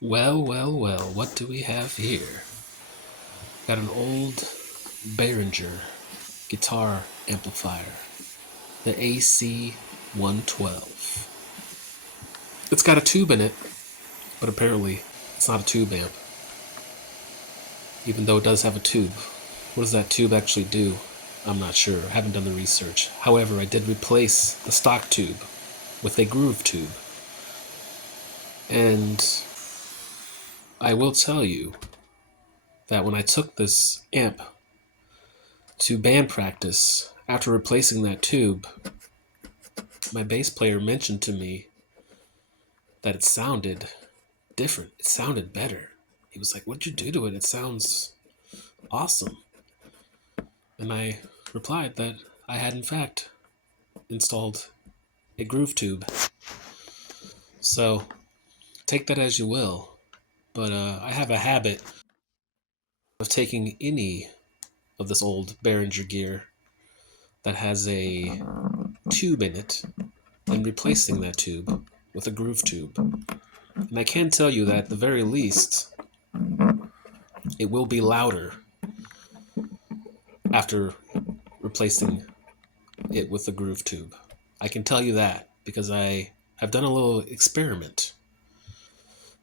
Well, well, well, what do we have here? Got an old Behringer guitar amplifier, the AC 112. It's got a tube in it, but apparently it's not a tube amp, even though it does have a tube. What does that tube actually do? I'm not sure. I haven't done the research. However, I did replace the stock tube with a groove tube. And I will tell you that when I took this amp to band practice, after replacing that tube, my bass player mentioned to me that it sounded different. It sounded better. He was like, "What'd you do to it? It sounds awesome." And I replied that I had, in fact, installed a groove tube. So take that as you will. But I have a habit of taking any of this old Behringer gear that has a tube in it and replacing that tube with a groove tube. And I can tell you that at the very least, it will be louder after replacing it with the groove tube. I can tell you that because I have done a little experiment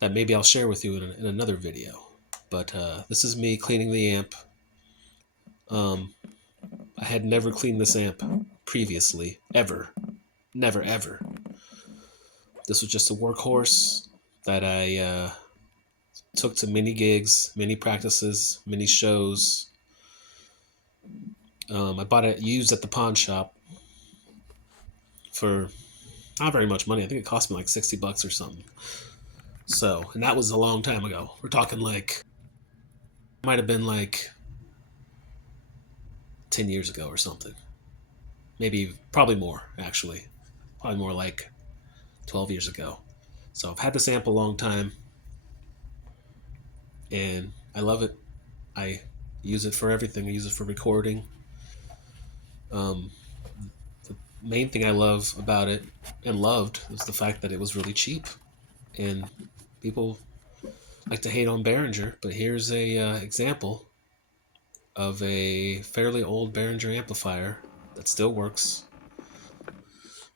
that maybe I'll share with you in another video. But this is me cleaning the amp. Um, I had never cleaned this amp previously, ever. Never, ever. This was just a workhorse that I took to many gigs, many practices, many shows. I bought it used at the pawn shop for not very much money. I think it cost me like $60 or something. So, and that was a long time ago. We're talking like, might have been like 10 years ago or something. Maybe, probably more, actually. Probably more like 12 years ago. So I've had this amp a long time and I love it. I use it for everything. I use it for recording. Um, the main thing I love about it and loved was the fact that it was really cheap. And people like to hate on Behringer, but here's a example of a fairly old Behringer amplifier that still works.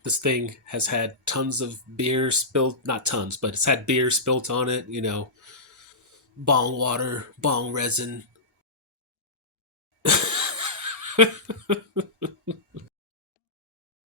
This thing has had tons of beer spilled, not tons, but it's had beer spilt on it, bong water, bong resin.